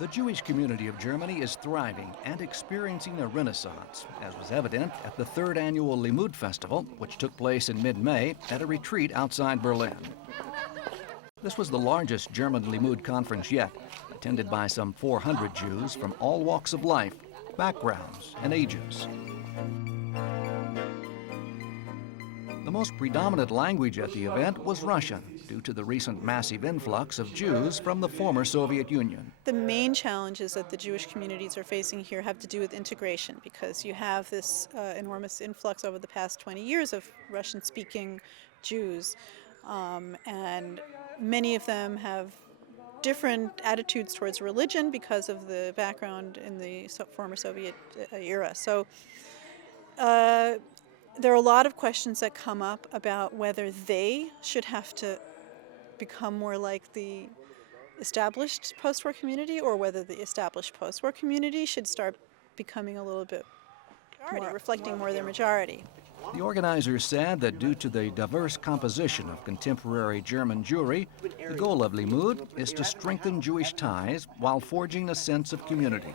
The Jewish community of Germany is thriving and experiencing a renaissance, as was evident at the third annual Limud Festival, which took place in mid-May at a retreat outside Berlin. This was the largest German Limud conference yet, attended by some 400 Jews from all walks of life, backgrounds, and ages. The most predominant language at the event was Russian, due to the recent massive influx of Jews from the former Soviet Union. The main challenges that the Jewish communities are facing here have to do with integration, because you have this enormous influx over the past 20 years of Russian-speaking Jews, and many of them have different attitudes towards religion because of the background in the former Soviet era. So there are a lot of questions that come up about whether they should have to become more like the established post-war community, or whether the established post-war community should start becoming a little bit more, reflecting more their majority. The organizers said that due to the diverse composition of contemporary German Jewry, the goal of Limud is to strengthen Jewish ties while forging a sense of community.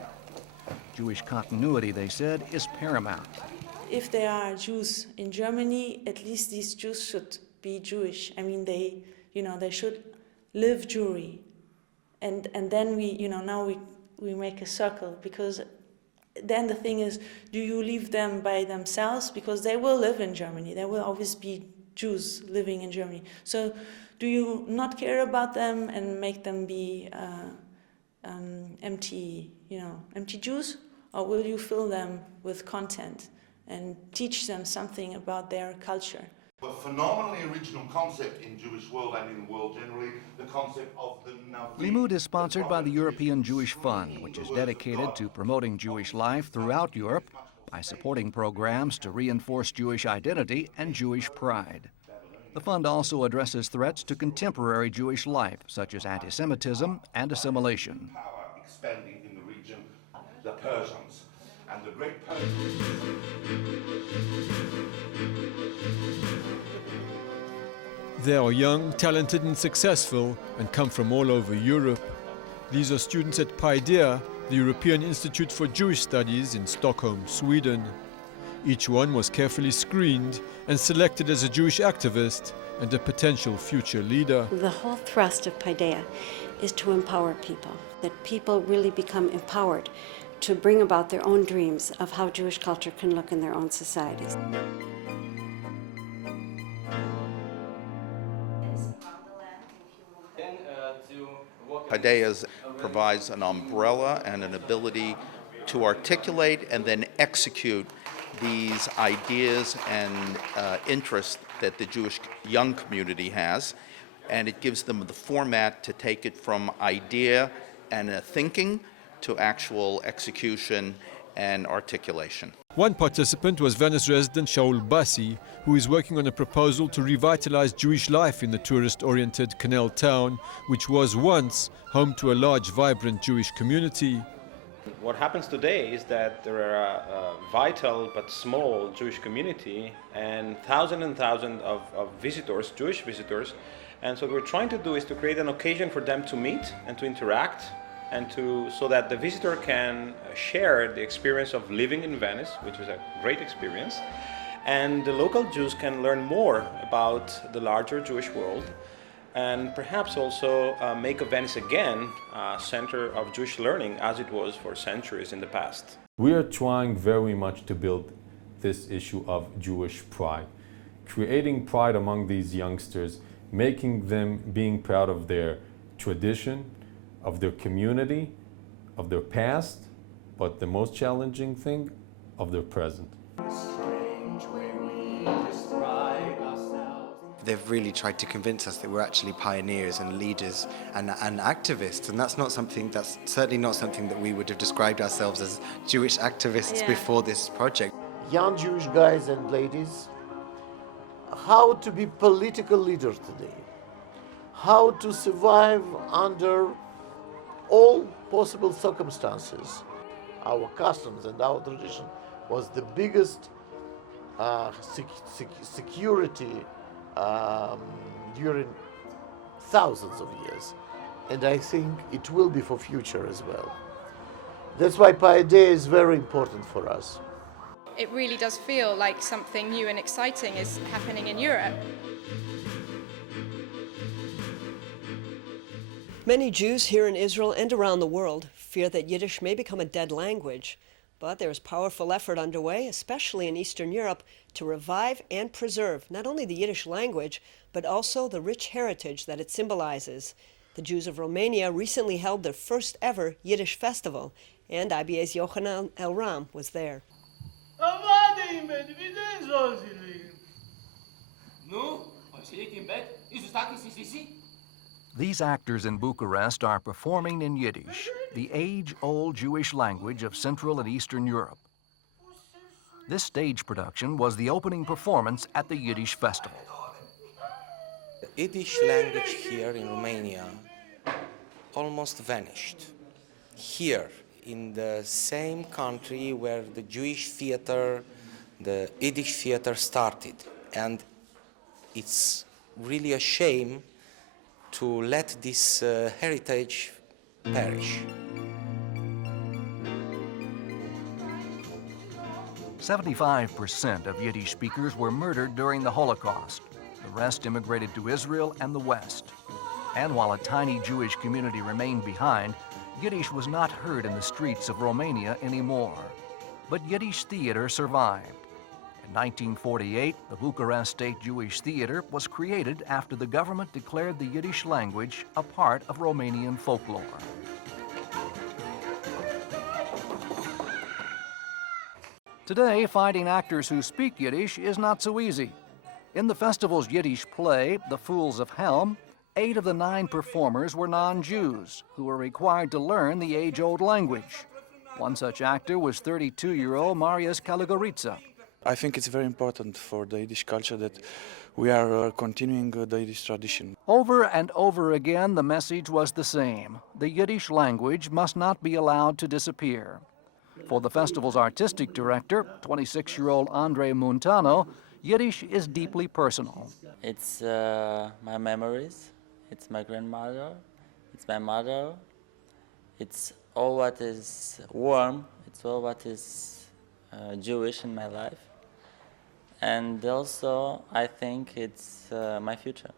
Jewish continuity, they said, is paramount. If there are Jews in Germany, at least these Jews should be Jewish. I mean, they should live Jewry. And then now we make a circle, because then the thing is, do you leave them by themselves? Because they will live in Germany. There will always be Jews living in Germany. So do you not care about them and make them be empty Jews? Or will you fill them with content and teach them something about their culture? A phenomenally original concept in Jewish world and in the world generally, the concept of the Navi. Limud is sponsored by the European Jewish Fund, which is dedicated to promoting Jewish life throughout Europe by supporting programs to reinforce Jewish identity and Jewish pride. The fund also addresses threats to contemporary Jewish life, such as anti-Semitism and assimilation. Power expanding in the region, the Persians. And the great They are young, talented and successful and come from all over Europe. These are students at PAIDEA, the European Institute for Jewish Studies in Stockholm, Sweden. Each one was carefully screened and selected as a Jewish activist and a potential future leader. The whole thrust of PAIDEA is to empower people, that people really become empowered to bring about their own dreams of how Jewish culture can look in their own societies. PAIDEA provides an umbrella and an ability to articulate and then execute these ideas and interests that the Jewish young community has, and it gives them the format to take it from idea and thinking to actual execution and articulation. One participant was Venice resident Shaul Bassi, who is working on a proposal to revitalize Jewish life in the tourist-oriented canal town, which was once home to a large, vibrant Jewish community. What happens today is that there are a vital but small Jewish community and thousands of visitors, Jewish visitors, and so what we're trying to do is to create an occasion for them to meet and to interact, and so that the visitor can share the experience of living in Venice, which is a great experience, and the local Jews can learn more about the larger Jewish world, and perhaps also make of Venice again a center of Jewish learning as it was for centuries in the past. We are trying very much to build this issue of Jewish pride, creating pride among these youngsters, making them being proud of their tradition, of their community, of their past, but the most challenging thing, of their present. They've really tried to convince us that we're actually pioneers and leaders and activists, and that's certainly not something that we would have described ourselves as Jewish activists before this project. Young Jewish guys and ladies, how to be political leaders today, how to survive under all possible circumstances. Our customs and our tradition was the biggest security during thousands of years. and I think it will be for future as well. That's why Paideia is very important for us. It really does feel like something new and exciting is happening in Europe. Many Jews here in Israel and around the world fear that Yiddish may become a dead language, but there is powerful effort underway, especially in Eastern Europe, to revive and preserve not only the Yiddish language, but also the rich heritage that it symbolizes. The Jews of Romania recently held their first ever Yiddish festival, and IBA's Yochanan Elram was there. These actors in Bucharest are performing in Yiddish, the age-old Jewish language of Central and Eastern Europe. This stage production was the opening performance at the Yiddish Festival. The Yiddish language here in Romania almost vanished. Here, in the same country where the Jewish theater, the Yiddish theater started. And it's really a shame to let this heritage perish. 75% of Yiddish speakers were murdered during the Holocaust. The rest immigrated to Israel and the West. And while a tiny Jewish community remained behind, Yiddish was not heard in the streets of Romania anymore. But Yiddish theater survived. In 1948, the Bucharest State Jewish Theater was created after the government declared the Yiddish language a part of Romanian folklore. Today, finding actors who speak Yiddish is not so easy. In the festival's Yiddish play, The Fools of Helm, 8 of the 9 performers were non-Jews who were required to learn the age-old language. One such actor was 32-year-old Marius Kalogoritsa. I think it's very important for the Yiddish culture that we are continuing the Yiddish tradition. Over and over again, the message was the same. The Yiddish language must not be allowed to disappear. For the festival's artistic director, 26-year-old Andre Montano, Yiddish is deeply personal. It's my memories, it's my grandmother, it's my mother, it's all what is warm, it's all what is Jewish in my life. And also, I think it's my future.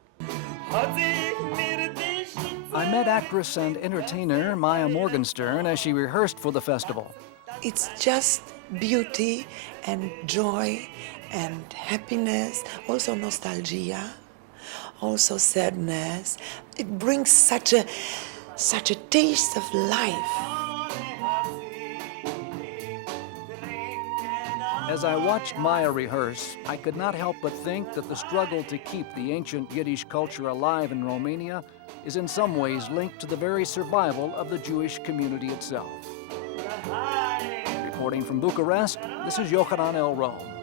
I met actress and entertainer Maya Morgenstern as she rehearsed for the festival. It's just beauty and joy and happiness, also nostalgia, also sadness. It brings such a taste of life. As I watched Maya rehearse, I could not help but think that the struggle to keep the ancient Yiddish culture alive in Romania is in some ways linked to the very survival of the Jewish community itself. Reporting from Bucharest, this is Yochanan Elram.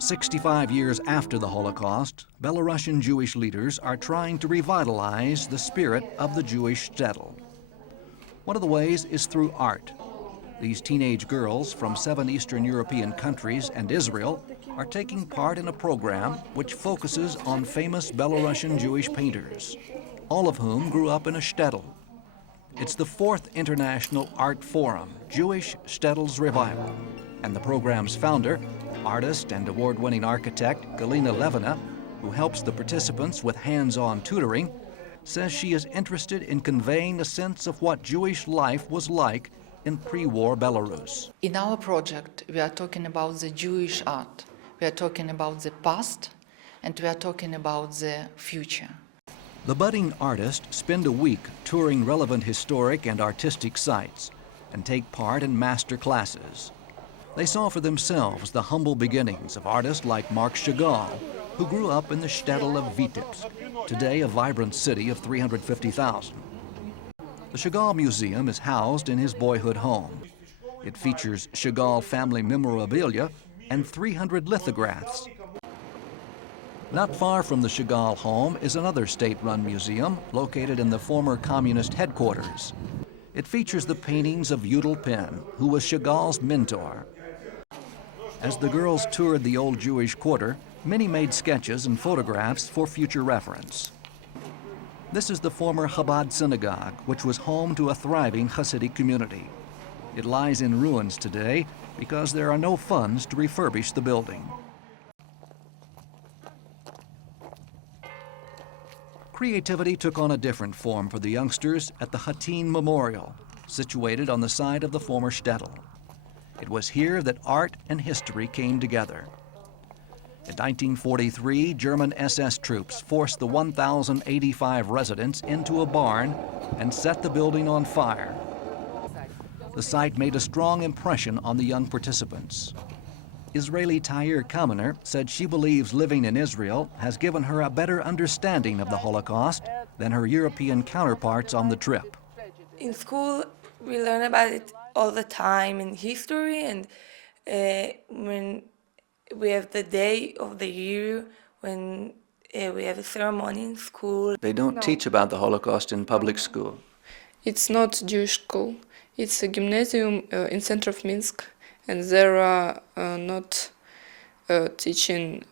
"65 years after the Holocaust, Belarusian Jewish leaders are trying to revitalize the spirit of the Jewish shtetl. One of the ways is through art. These teenage girls from 7 Eastern European countries and Israel are taking part in a program which focuses on famous Belarusian Jewish painters, all of whom grew up in a shtetl. It's the 4th International Art Forum, Jewish Shtetls Revival, and the program's founder, artist and award-winning architect Galina Levina, who helps the participants with hands-on tutoring, says she is interested in conveying a sense of what Jewish life was like in pre-war Belarus. In our project, we are talking about the Jewish art. We are talking about the past, and we are talking about the future. The budding artists spend a week touring relevant historic and artistic sites and take part in master classes. They saw for themselves the humble beginnings of artists like Marc Chagall, who grew up in the shtetl of Vitebsk, today a vibrant city of 350,000. The Chagall Museum is housed in his boyhood home. It features Chagall family memorabilia and 300 lithographs. Not far from the Chagall home is another state-run museum located in the former communist headquarters. It features the paintings of Yudel Pen, who was Chagall's mentor. As the girls toured the old Jewish quarter, many made sketches and photographs for future reference. This is the former Chabad synagogue, which was home to a thriving Hasidic community. It lies in ruins today because there are no funds to refurbish the building. Creativity took on a different form for the youngsters at the Hatin Memorial, situated on the site of the former shtetl. It was here that art and history came together. In 1943, German SS troops forced the 1,085 residents into a barn and set the building on fire. The site made a strong impression on the young participants. Israeli Tair Kamener said she believes living in Israel has given her a better understanding of the Holocaust than her European counterparts on the trip. In school, we learn about it all the time in history, and when we have the day of the year, when we have a ceremony in school. They don't teach about the Holocaust in public school. It's not Jewish school. It's a gymnasium in center of Minsk, and there are not teaching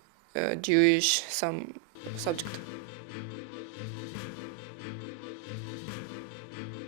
Jewish some subject.